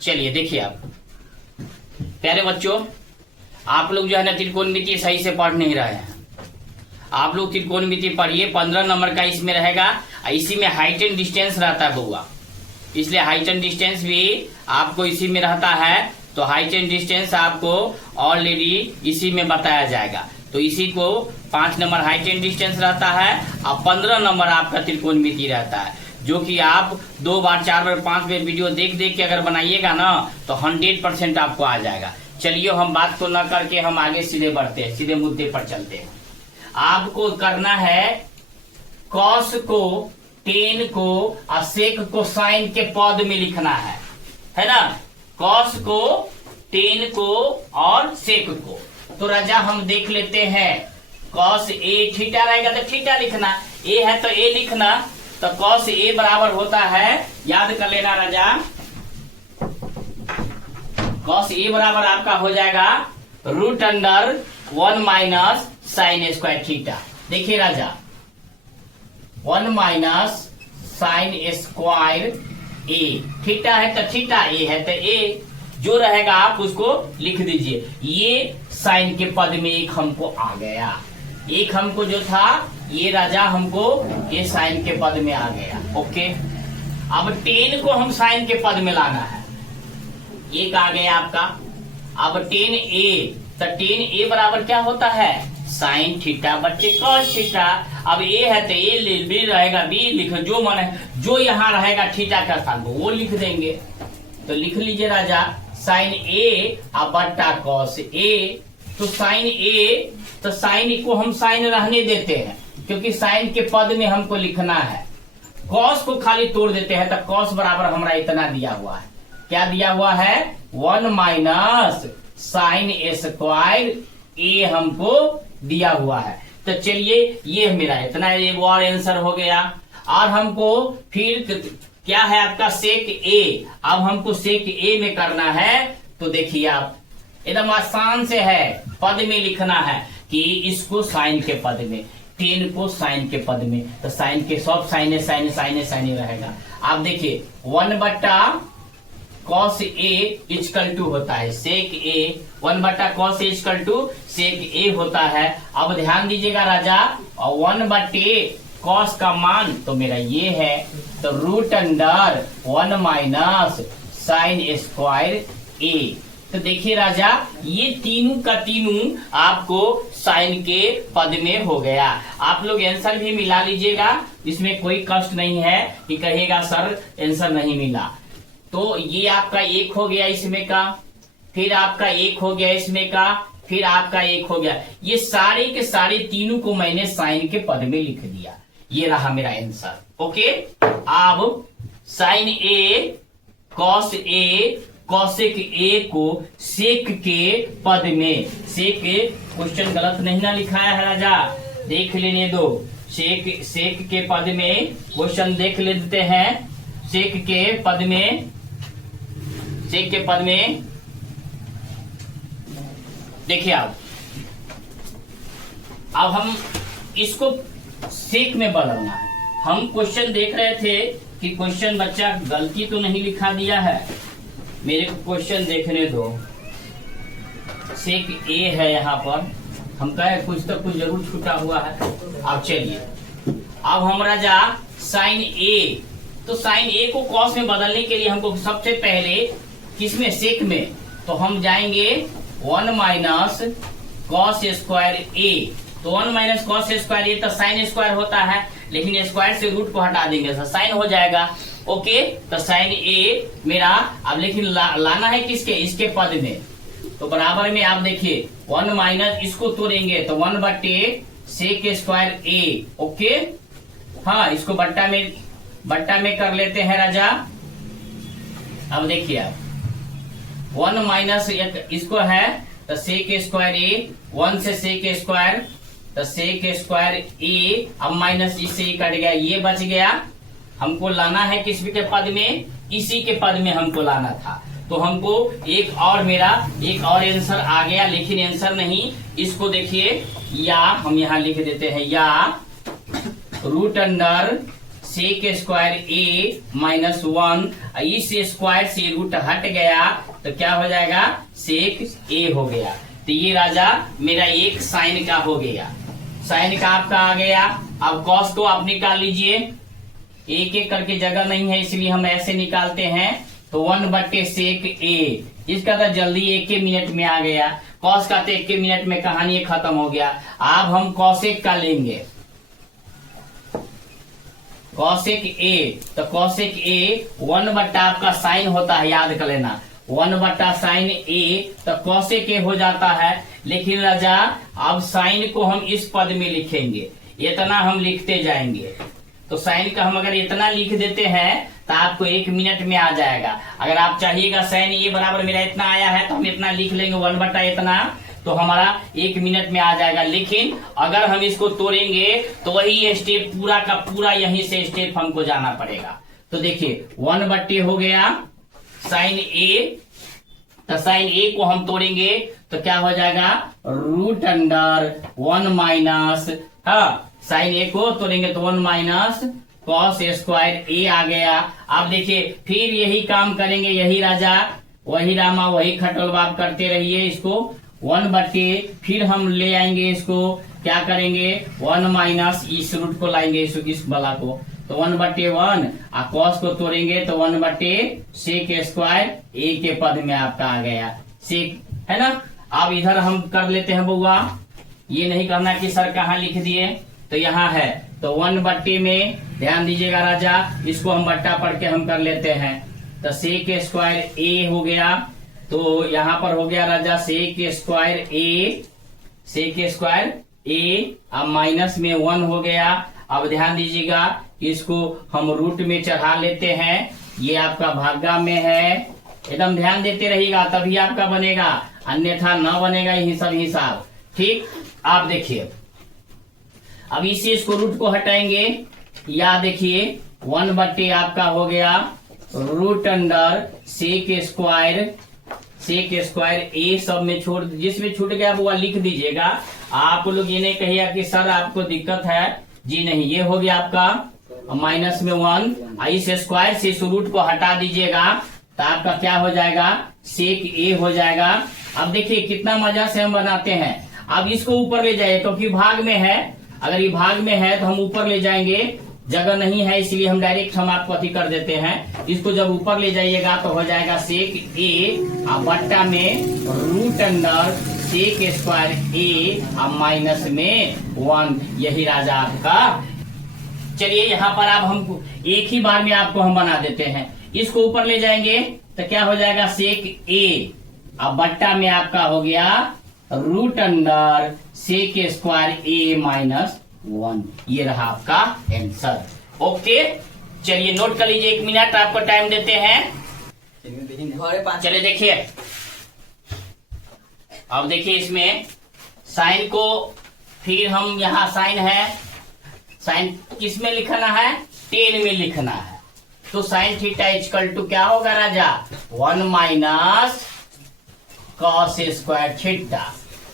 चलिए देखिए आप प्यारे बच्चों, आप लोग जो है ना त्रिकोणमिति सही से पढ़ नहीं रहे हैं। आप लोग त्रिकोणमिति पढ़िए, 15 नंबर का इसमें रहेगा। इसी में हाइट एंड डिस्टेंस रहता है बउआ, इसलिए हाइट एंड डिस्टेंस भी आपको इसी में रहता है। तो हाइट एंड डिस्टेंस आपको ऑलरेडी इसी में बताया जाएगा। तो इसी को 5 नंबर हाइट एंड डिस्टेंस रहता है और 15 नंबर आपका त्रिकोणमिति रहता है, जो कि आप 2 बार 4 बार 5 बार वीडियो देख देख के अगर बनाइएगा ना तो 100% आपको आ जाएगा। चलिए हम बात को न करके हम आगे सीधे बढ़ते हैं, सीधे मुद्दे पर चलते हैं। आपको करना है कॉस को, टेन को और सेक को साइन के पद में लिखना है ना। कॉस को, टेन को और सेक को। तो राजा हम देख लेते हैं, कॉस ए थीटा रहेगा तो थीटा लिखना, ए है तो ए लिखना। तो कॉस ए बराबर होता है, याद कर लेना राजा, कॉस ए बराबर आपका हो जाएगा √1 माइनस साइन स्क्वायर थीटा। देखिए राजा, 1 माइनस साइन स्क्वायर ए, थीटा है तो थीटा, ए है तो ए, जो रहेगा आप उसको लिख दीजिए। ये साइन के पद में एक हमको आ गया, एक हमको जो था ये राजा हमको ये साइन के पद में आ गया। ओके, अब टेन को हम साइन के पद में लाना है, एक आ गया आपका। अब टेन ए, तो टेन ए बराबर क्या होता है, साइन थीटा बच्चे कॉस थीटा। अब ए है तो ए, बी रहेगा बी, लिख जो मन है, जो यहाँ रहेगा थीटा का स्थान वो लिख देंगे। तो लिख लीजिए राजा, साइन ए और बट्टा कॉस ए। तो साइन ए, तो साइन को हम साइन रहने देते हैं क्योंकि साइन के पद में हमको लिखना है। कॉस को खाली तोड़ देते हैं, तो कॉस बराबर हमारा इतना दिया हुआ है, क्या दिया हुआ है, 1 माइनस साइन स्क्वायर ए हमको दिया हुआ है। तो चलिए ये मेरा इतना एक और आंसर हो गया। और हमको फिर क्या है आपका सेक ए। अब हमको सेक ए में करना है, तो देखिए आप एकदम आसान से है, पद में लिखना है कि इसको साइन के पद में, टेन को साइन के पद में। तो साइन के सब साइने साइने साइने साइने रहेगा। आप देखिए 1 बट्टा कॉस ए इक्वल टू होता है सेक ए, 1 बट्टा कॉस ए इक्वल टू सेक ए होता है। अब ध्यान दीजिएगा राजा, और 1 बट्टे कॉस का मान तो मेरा ये है, तो √1 माइनस साइन स्क्वायर ए। तो देखिए राजा, ये तीनों का तीनों आपको साइन के पद में हो गया। आप लोग आंसर भी मिला लीजिएगा, इसमें कोई कष्ट नहीं है कि कहिएगा सर आंसर नहीं मिला। तो ये आपका एक हो गया इसमें का, फिर आपका एक हो गया इसमें का, फिर आपका एक हो गया। ये सारे के सारे तीनों को मैंने साइन के पद में लिख दिया, ये रहा मेरा आंसर। ओके, अब sine A, cos A, cosec A को सेक के पद में, सेक क्वेश्चन गलत नहीं ना लिखाया है राजा, देख लेने दो। सेक के पद में क्वेश्चन देख लेते हैं। सेक के पद में, सेक के पद में देखिए आप, अब हम इसको सेक में बदलना है। हम क्वेश्चन देख रहे थे कि क्वेश्चन बच्चा गलती तो नहीं लिखा दिया है, मेरे को क्वेश्चन देखने दो। सेक ए है यहाँ पर, हम कहे कुछ तो कुछ जरूर छूटा हुआ है। अब चलिए, अब हम राजा साइन ए, तो साइन ए को कॉस में बदलने के लिए हमको सबसे पहले किसमें, सेक में, तो हम जाएंगे 1 माइनस कॉस स्क्वायर ए। तो 1 माइनस कॉस स्क्वायर ए तो साइन स्क्वायर होता है, लेकिन स्क्वायर से रूट को हटा देंगे तो साइन हो जाएगा। ओके, तो साइन ए मेरा, अब लेकिन लाना है किसके, इसके पद में। तो बराबर में आप देखिए 1 माइनस, इसको तोड़ेंगे तो 1 बट्टे सेक स्क्वायर ए। ओके, हाँ इसको बट्टा में कर लेते हैं राजा। अब देखिए आप 1 माइनस इसको है तो सेक स्क्वायर ए, 1 से सेक स्क्वायर, तो सेक स्क्वायर ए, अब माइनस इससे ही कट गया, ये बच गया। हमको लाना है किस के पद में, इसी के पद में हमको लाना था। तो हमको एक और मेरा एक और आंसर आ गया, लेकिन आंसर नहीं, इसको देखिए, या हम यहाँ लिख देते हैं, या √, सेक स्क्वायर ए माइनस 1, इस स्क्वायर से रूट हट गया तो क्या हो जाएगा, सेक ए हो गया। तो ये राजा मेरा एक साइन का हो गया, साइन का आपका आ गया। अब कॉस को आप निकाल लीजिए, एक एक करके जगह नहीं है इसलिए हम ऐसे निकालते हैं। तो 1/सेक ए, इसका तो जल्दी 1 मिनट में आ गया। कॉस का तो 1 मिनट में कहानी खत्म हो गया। अब हम कॉसेक का लेंगे, कॉसेक ए। तो कॉसेक ए 1/ आपका साइन होता है, याद कर लेना, 1/ साइन ए। तो कॉसेक ए हो जाता है। लेकिन राजा अब साइन को हम इस पद में लिखेंगे, इतना हम लिखते जाएंगे। तो साइन का हम अगर इतना लिख देते हैं तो आपको 1 मिनट में आ जाएगा। अगर आप चाहिएगा साइन ये बराबर मेरा इतना आया है तो हम इतना लिख लेंगे 1/ इतना, तो हमारा 1 मिनट में आ जाएगा। लेकिन अगर हम इसको तोड़ेंगे तो वही स्टेप पूरा का पूरा यहीं से स्टेप हमको जाना पड़ेगा। तो देखिए 1/, हो गया साइन ए। तो साइन ए को हम तोड़ेंगे तो क्या हो जाएगा, √1 माइनस, हाँ साइन ए को तोड़ेंगे तो 1 माइनस कॉस स्क्वायर ए आ गया। अब देखिए फिर यही काम करेंगे, यही राजा वही रामा वही खटोलबाब करते रहिए। इसको 1/, फिर हम ले आएंगे इसको, क्या करेंगे 1 माइनस इस रूट को लाएंगे, इस वाला को, तो 1/1, कॉस को तोड़ेंगे तो 1/सेक स्क्वायर ए के पद में आपका आ गया, सेक है ना। अब इधर हम कर लेते हैं बउआ, ये नहीं करना कि सर कहाँ लिख दिए, तो यहाँ है। तो 1/, में ध्यान दीजिएगा राजा, इसको हम बट्टा पढ़ के हम कर लेते हैं। तो सेक स्क्वायर ए हो गया, तो यहाँ पर हो गया राजा सेक स्क्वायर ए, सेक स्क्वायर ए, अब माइनस में 1 हो गया। अब ध्यान दीजिएगा इसको हम रूट में चढ़ा लेते हैं, ये आपका भागा में है, एकदम ध्यान देते रहिएगा तभी आपका बनेगा, अन्यथा न बनेगा ये सब हिसाब, ठीक। आप देखिए अब इसे इसको रूट को हटाएंगे, या देखिए 1/, आपका हो गया √सेक स्क्वायर, सेक स्क्वायर ए सब में छोड़, जिसमें छूट गया वो लिख दीजिएगा। आप लोग ये नहीं कहिएगा कि सर आपको दिक्कत है, जी नहीं, ये हो गया आपका माइनस में 1, इस स्क्वायर से इस रूट को हटा दीजिएगा तो आपका क्या हो जाएगा, सेक ए हो जाएगा। अब देखिए कितना मजा से हम बनाते हैं। अब इसको ऊपर ले जाइए क्योंकि भाग में है, अगर ये भाग में है तो हम ऊपर ले जाएंगे, जगह नहीं है इसलिए हम डायरेक्ट हम आपको अति कर देते हैं। इसको जब ऊपर ले जाइएगा तो हो जाएगा सेक ए, बट्टा में √सेक स्क्वायर ए, माइनस में 1, यही राजा आपका। चलिए यहाँ पर आप हमको एक ही बार में आपको हम बना देते हैं, इसको ऊपर ले जाएंगे तो क्या हो जाएगा सेक ए, बट्टा में आपका हो गया √सेक स्क्वायर ए माइनस 1, ये रहा आपका आंसर। ओके चलिए नोट कर लीजिए, 1 मिनट आपको टाइम देते हैं। चलिए देखिए, अब देखिए इसमें साइन को फिर हम यहाँ साइन है, साइन किस में लिखना है, 10 में लिखना है। तो साइन थीटा इक्वल टू क्या होगा राजा, 1 माइनस कॉस स्क्वायर थीटा।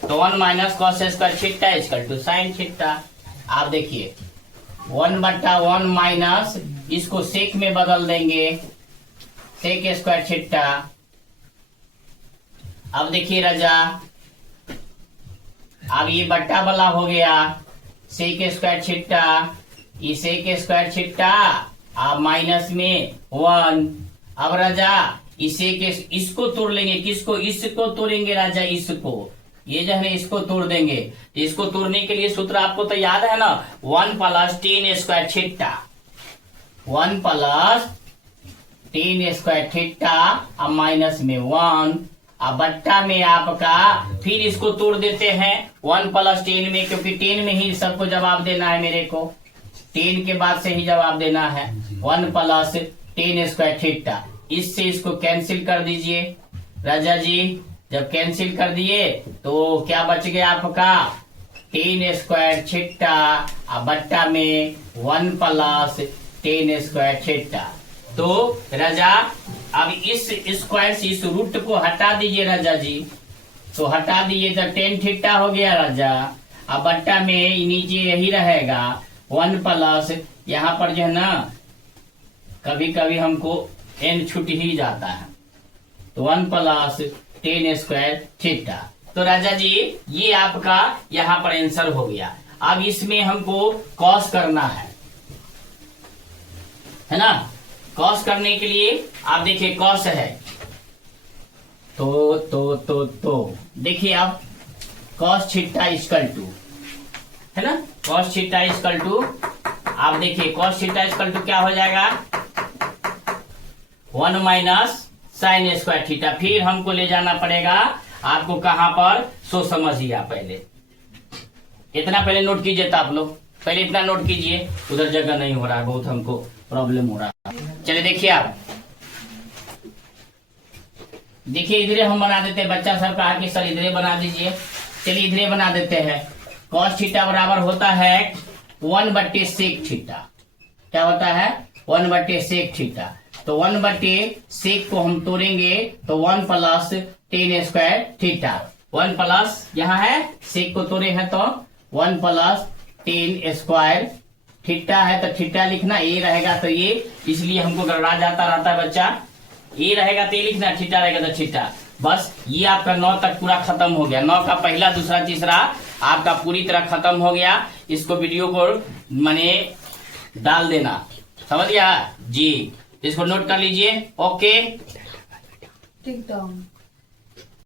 तो 1 minus cos square theta equal to sine theta. आप देखिए 1/1 माइनस, इसको सेक में बदल देंगे, सेक स्क्वायर थीटा। अब देखिए राजा, अब ये बट्टा वाला हो गया सेक स्क्वायर थीटा, ये सेक स्क्वायर थीटा, अब माइनस में 1। अब राजा इसे के इसको तोड़ लेंगे, किसको, इसको तोड़ेंगे राजा, इसको, ये जो है इसको तोड़ देंगे। इसको तोड़ने के लिए सूत्र आपको तो याद है ना, 1 + 10 स्क्वायर थीटा, 1 + 10 स्क्वायर थीटा, अब माइनस में 1, अब बट्टा में आपका फिर इसको तोड़ देते हैं 1 + 10 में, क्योंकि 10 में ही सबको जवाब देना है, मेरे को 10 के बाद से ही जवाब देना है। 1 + 10 स्क्वायर थीटा, इससे इसको कैंसिल कर दीजिए राजा जी। जब कैंसिल कर दिए तो क्या बच गया आपका, 10 स्क्वायर थीटा, बट्टा में 1 + 10 स्क्वायर थीटा। तो राजा अब इस स्क्वायर से इस रूट को हटा दीजिए राजा जी, तो हटा दिए तो 10 थीटा हो गया राजा। अब बट्टा में नीचे यही रहेगा 1 + यहाँ पर जो है ना कभी कभी हमको n छूट ही जाता है, तो 1 प्लस टेन स्क्वायर थीटा। तो राजा जी ये आपका यहाँ पर आंसर हो गया। अब इसमें हमको कॉस करना है ना। कॉस करने के लिए आप देखिए कॉस है तो देखिए आप कॉस थीटा इक्वल टू है ना, कॉस थीटा इक्वल टू आप देखिए कॉस थीटा इक्वल टू क्या हो जाएगा 1 माइनस साइन स्क्वायर थीटा। फिर हमको ले जाना पड़ेगा आपको कहां पर, सो समझिए आप पहले इतना पहले नोट कीजिए, तो आप लोग पहले इतना नोट कीजिए, उधर जगह नहीं हो रहा है, बहुत हमको प्रॉब्लम हो रहा है। चलिए देखिए आप देखिए इधरे हम बना देते हैं, बच्चा सब कहा कि सर इधरे बना दीजिए। चलिए इधरे बना देते हैं। कॉस थीटा बराबर होता है 1/sec थीटा। क्या होता है 1/sec थीटा। तो 1/sec को हम तोड़ेंगे तो 1 plus ten square theta. 1 plus यहाँ है सेक को तोड़े हैं तो 1 प्लस टेन स्क्वायर थीटा है, तो थीटा लिखना, ए रहेगा तो ये, इसलिए हमको गड़बड़ा जाता रहता है बच्चा। ए रहेगा तो ये लिखना, थीटा रहेगा तो थीटा। बस ये आपका 9 तक पूरा खत्म हो गया। 9 का पहला दूसरा तीसरा आपका पूरी तरह खत्म हो गया। इसको वीडियो को मैंने डाल देना, समझ गया जी। इसको नोट कर लीजिए। ओके टिक डाउन।